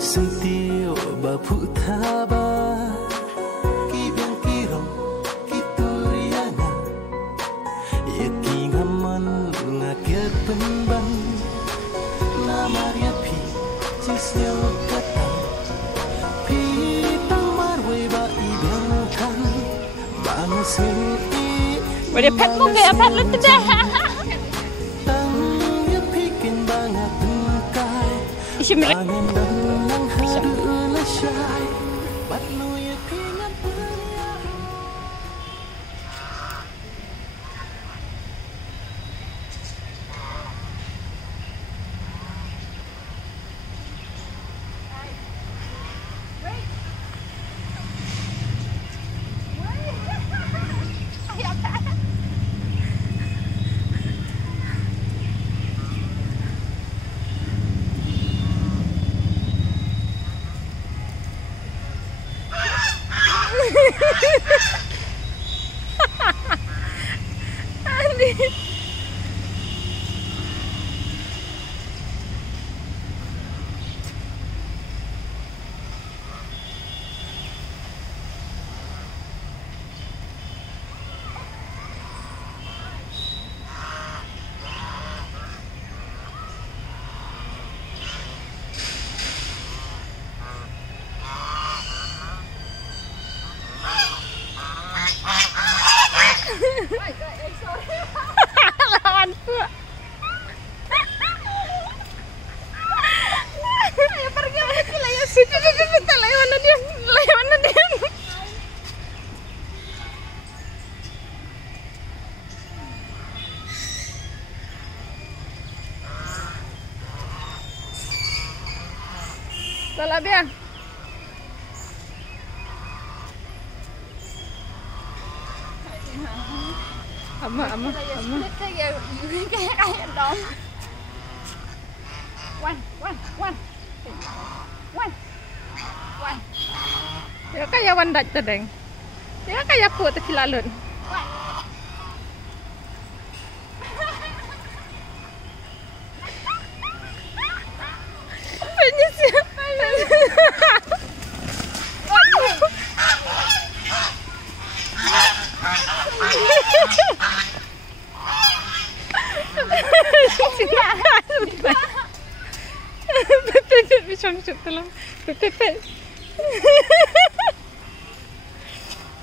sung tiêu ba phụ tha ba ki biang ki rom ki turiana ye ki ngaman ngaket penban na maria pi cisnyo kata pi tang marwe ba i biang kan bang sing i boleh pet mo kaya pet lu tidak Ishimre. Andi. Lawan gua. Ayo pergi lagi lah ya sih. Kita lawan dia. Salah biang. Ama. Kayak dong. Wan. Ya kayak wan dak tedeng. Ya kayak ku tekilalun. Penyes ya. Pepe bisa masuk dalam Pepe.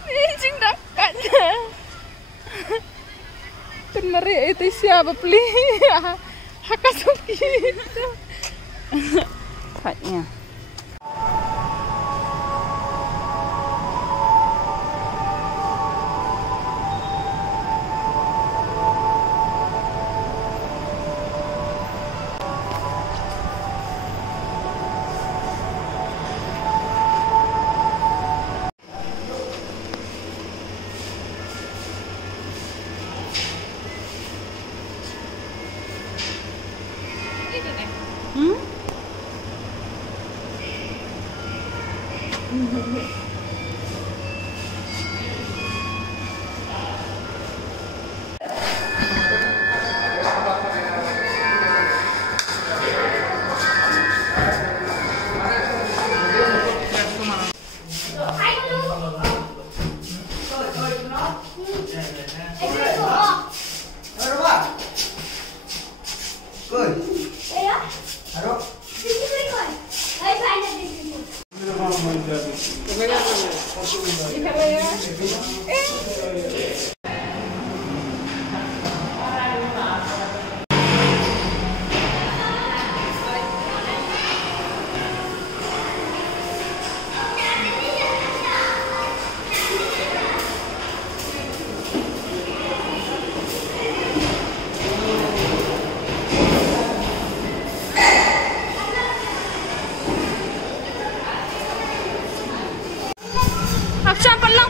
Ini dekat. Tenari itu siapa beli? Hakasuki. Katnya.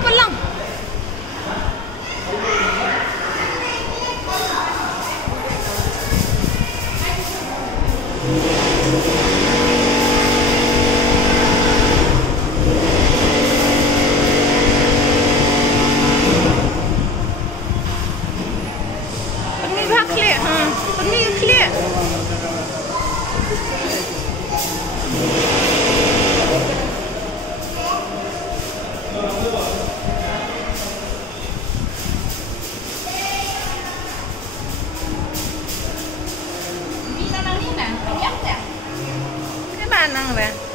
Pelang. nang le.